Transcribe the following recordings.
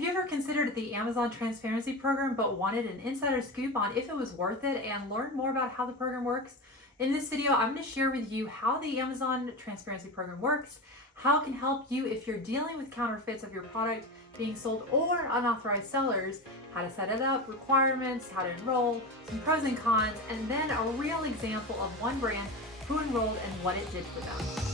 Have you ever considered the Amazon Transparency Program but wanted an insider scoop on if it was worth it and learn more about how the program works? In this video, I'm going to share with you how the Amazon Transparency Program works, how it can help you if you're dealing with counterfeits of your product being sold or unauthorized sellers, how to set it up, requirements, how to enroll, some pros and cons, and then a real example of one brand who enrolled and what it did for them.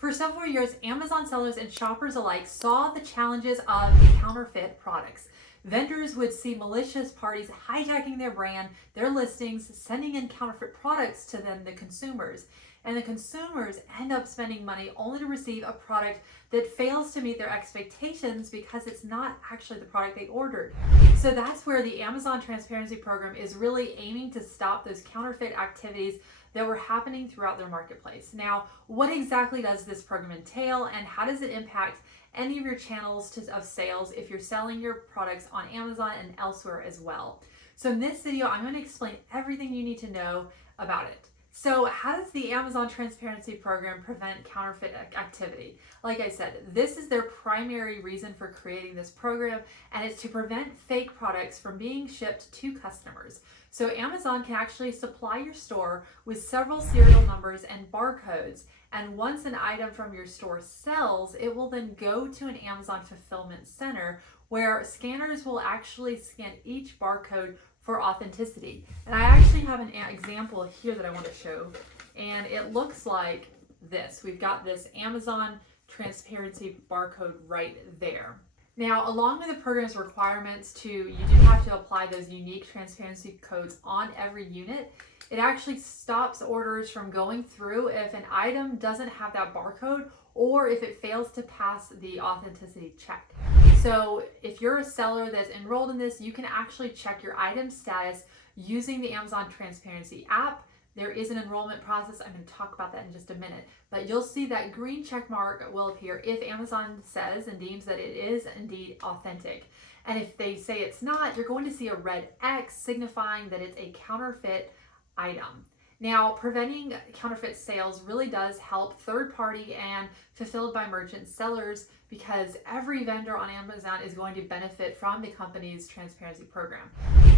For several years, Amazon sellers and shoppers alike saw the challenges of counterfeit products. Vendors would see malicious parties hijacking their brand, their listings, sending in counterfeit products to them, the consumers. And the consumers end up spending money only to receive a product that fails to meet their expectations because it's not actually the product they ordered. So that's where the Amazon Transparency Program is really aiming to stop those counterfeit activities that were happening throughout their marketplace. Now, what exactly does this program entail, and how does it impact any of your channels of sales if you're selling your products on Amazon and elsewhere as well? So in this video, I'm going to explain everything you need to know about it. So how does the Amazon Transparency Program prevent counterfeit activity? Like I said, this is their primary reason for creating this program, and it's to prevent fake products from being shipped to customers. So Amazon can actually supply your store with several serial numbers and barcodes, and once an item from your store sells, it will then go to an Amazon fulfillment center where scanners will actually scan each barcode for authenticity. And I actually have an example here that I want to show, and it looks like this. We've got this Amazon Transparency barcode right there. Now, along with the program's requirements you do have to apply those unique transparency codes on every unit. It actually stops orders from going through if an item doesn't have that barcode or if it fails to pass the authenticity check. So if you're a seller that's enrolled in this, you can actually check your item status using the Amazon Transparency app. There is an enrollment process. I'm going to talk about that in just a minute, but you'll see that green check mark will appear if Amazon says and deems that it is indeed authentic. And if they say it's not, you're going to see a red X signifying that it's a counterfeit item. Now, preventing counterfeit sales really does help third-party and fulfilled by merchant sellers because every vendor on Amazon is going to benefit from the company's transparency program.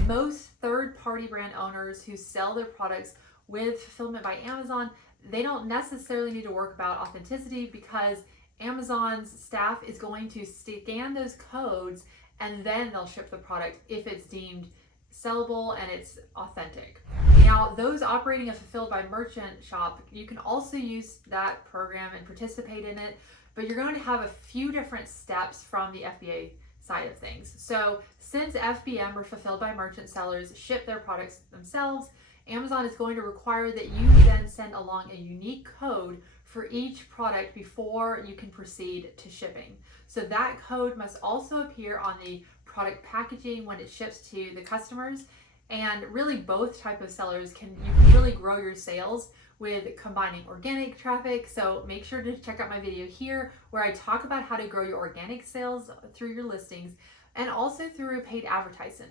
Most third-party brand owners who sell their products with fulfillment by Amazon, they don't necessarily need to work about authenticity because Amazon's staff is going to scan those codes and then they'll ship the product if it's deemed sellable and it's authentic. Now, those operating a fulfilled by merchant shop, you can also use that program and participate in it, but you're going to have a few different steps from the FBA side of things. So since FBM or fulfilled by merchant sellers ship their products themselves, Amazon is going to require that you then send along a unique code for each product before you can proceed to shipping. So that code must also appear on the product packaging when it ships to the customers. And really both type of sellers you can really grow your sales with combining organic traffic. So make sure to check out my video here where I talk about how to grow your organic sales through your listings and also through paid advertising.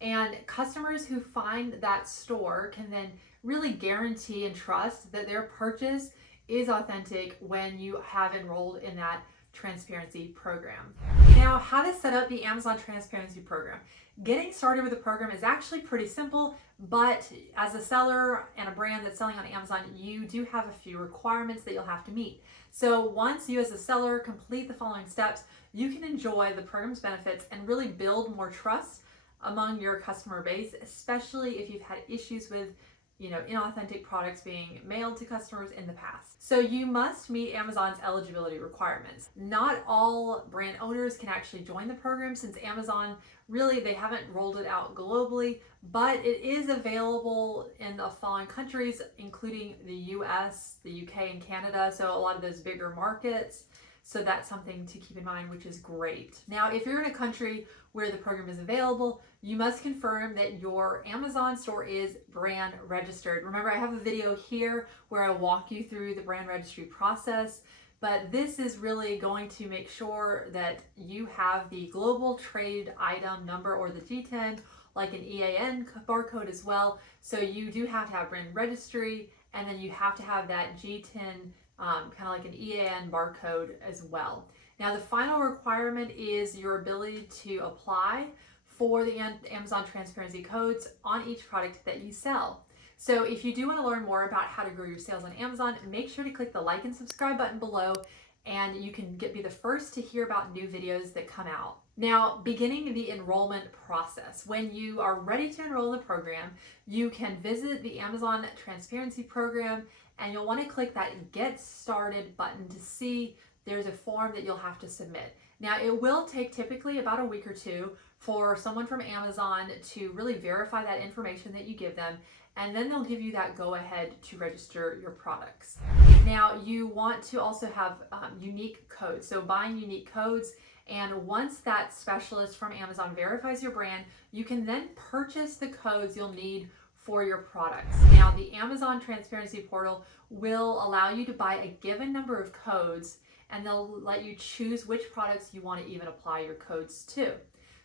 And customers who find that store can then really guarantee and trust that their purchase is authentic when you have enrolled in that transparency program. Now, how to set up the Amazon Transparency Program. Getting started with the program is actually pretty simple, but as a seller and a brand that's selling on Amazon, you do have a few requirements that you'll have to meet. So once you as a seller complete the following steps, you can enjoy the program's benefits and really build more trust among your customer base, especially if you've had issues with inauthentic products being mailed to customers in the past. So you must meet Amazon's eligibility requirements. Not all brand owners can actually join the program since Amazon they haven't rolled it out globally, but it is available in the following countries, including the US, the UK, and Canada. So a lot of those bigger markets. So that's something to keep in mind, which is great. Now, if you're in a country where the program is available, you must confirm that your Amazon store is brand registered. Remember, I have a video here where I walk you through the brand registry process, but this is really going to make sure that you have the global trade item number or the G10, like an EAN barcode as well. So you do have to have brand registry, and then you have to have that G10 kind of like an EAN barcode as well. Now, the final requirement is your ability to apply for the Amazon transparency codes on each product that you sell. So if you do want to learn more about how to grow your sales on Amazon, make sure to click the like and subscribe button below, and you can be the first to hear about new videos that come out. Now, beginning the enrollment process. When you are ready to enroll in the program, you can visit the Amazon Transparency Program, and you'll want to click that Get Started button to see there's a form that you'll have to submit. Now, it will take typically about a week or two for someone from Amazon to really verify that information that you give them, and then they'll give you that go ahead to register your products. Now, you want to also have unique codes, so buying unique codes, and once that specialist from Amazon verifies your brand, you can then purchase the codes you'll need for your products. Now, the Amazon Transparency Portal will allow you to buy a given number of codes, and they'll let you choose which products you want to even apply your codes to.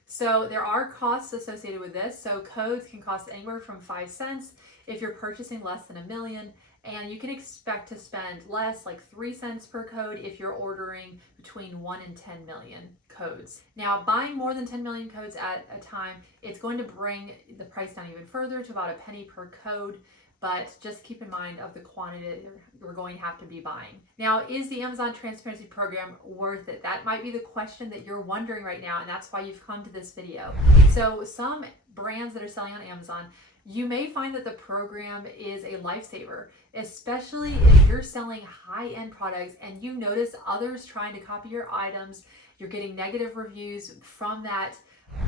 So there are costs associated with this. So codes can cost anywhere from 5 cents if you're purchasing less than $1 million, and you can expect to spend less, like 3 cents per code, if you're ordering between 1 and 10 million codes. Now, buying more than 10 million codes at a time, it's going to bring the price down even further to about a penny per code, but just keep in mind of the quantity you're going to have to be buying. Now, is the Amazon Transparency Program worth it? That might be the question that you're wondering right now, and that's why you've come to this video. So some brands that are selling on Amazon, you may find that the program is a lifesaver, especially if you're selling high-end products and you notice others trying to copy your items, you're getting negative reviews from that,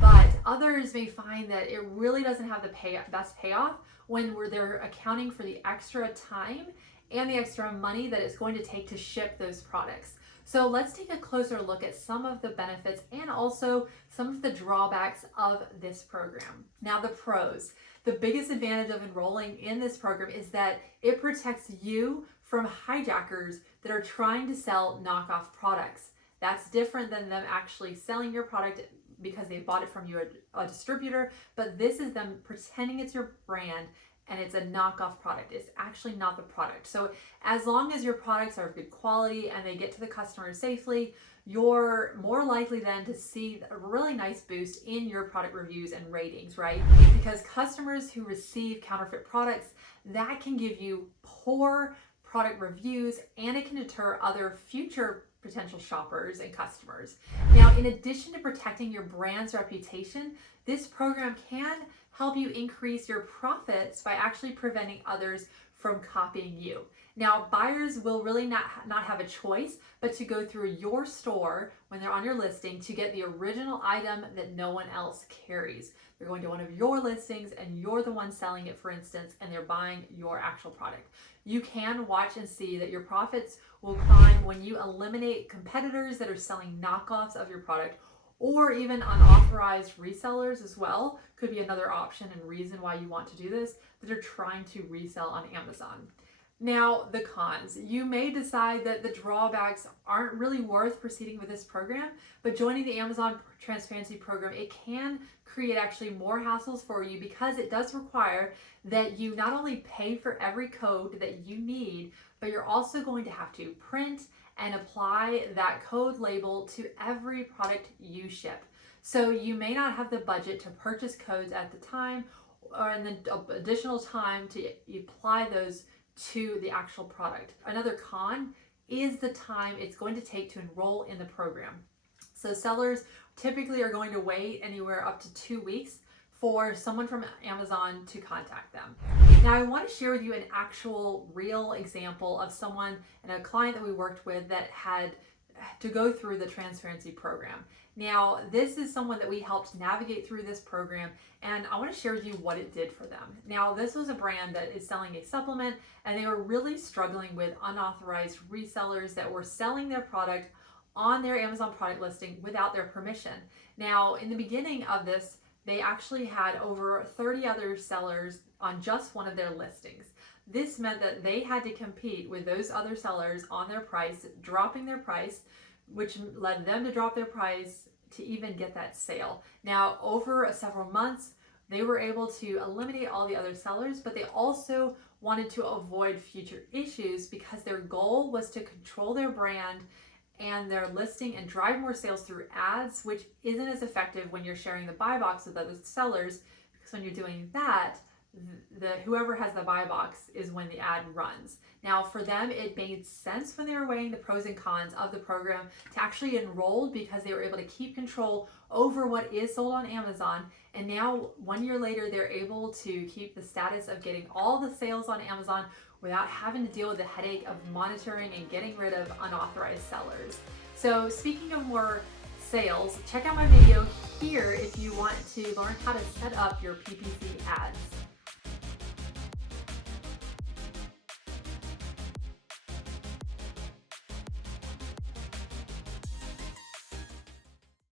but others may find that it really doesn't have the best payoff when they're accounting for the extra time and the extra money that it's going to take to ship those products. So let's take a closer look at some of the benefits and also some of the drawbacks of this program. Now, the pros. The biggest advantage of enrolling in this program is that it protects you from hijackers that are trying to sell knockoff products. That's different than them actually selling your product because they bought it from you, a distributor, but this is them pretending it's your brand and it's a knockoff product. It's actually not the product. So as long as your products are of good quality and they get to the customer safely, you're more likely then to see a really nice boost in your product reviews and ratings, right? Because customers who receive counterfeit products, that can give you poor product reviews, and it can deter other future potential shoppers and customers. Now, in addition to protecting your brand's reputation, this program can help you increase your profits by actually preventing others from copying you. Now, buyers will really not have a choice but to go through your store when they're on your listing to get the original item that no one else carries. They're going to one of your listings and you're the one selling it, for instance, and they're buying your actual product. You can watch and see that your profits will climb when you eliminate competitors that are selling knockoffs of your product, or even unauthorized resellers as well. Could be another option and reason why you want to do this, that are trying to resell on Amazon. Now, the cons. You may decide that the drawbacks aren't really worth proceeding with this program, but joining the Amazon Transparency Program, it can create actually more hassles for you because it does require that you not only pay for every code that you need, but you're also going to have to print and apply that code label to every product you ship. So you may not have the budget to purchase codes at the time, or in the additional time to apply those to the actual product. Another con is the time it's going to take to enroll in the program. So sellers typically are going to wait anywhere up to 2 weeks for someone from Amazon to contact them. Now, I want to share with you an actual real example of someone and a client that we worked with that had to go through the transparency program. Now, this is someone that we helped navigate through this program, and I want to share with you what it did for them. Now, this was a brand that is selling a supplement, and they were really struggling with unauthorized resellers that were selling their product on their Amazon product listing without their permission. Now, in the beginning of this, they actually had over 30 other sellers on just one of their listings. This meant that they had to compete with those other sellers on their price, dropping their price, which led them to drop their price to even get that sale. Now, over several months, they were able to eliminate all the other sellers, but they also wanted to avoid future issues because their goal was to control their brand and they're listing and driving more sales through ads, which isn't as effective when you're sharing the buy box with other sellers, because when you're doing that, whoever has the buy box is when the ad runs. Now for them, it made sense when they were weighing the pros and cons of the program to actually enroll, because they were able to keep control over what is sold on Amazon. And now 1 year later, they're able to keep the status of getting all the sales on Amazon without having to deal with the headache of monitoring and getting rid of unauthorized sellers. So speaking of more sales, check out my video here if you want to learn how to set up your PPC ads.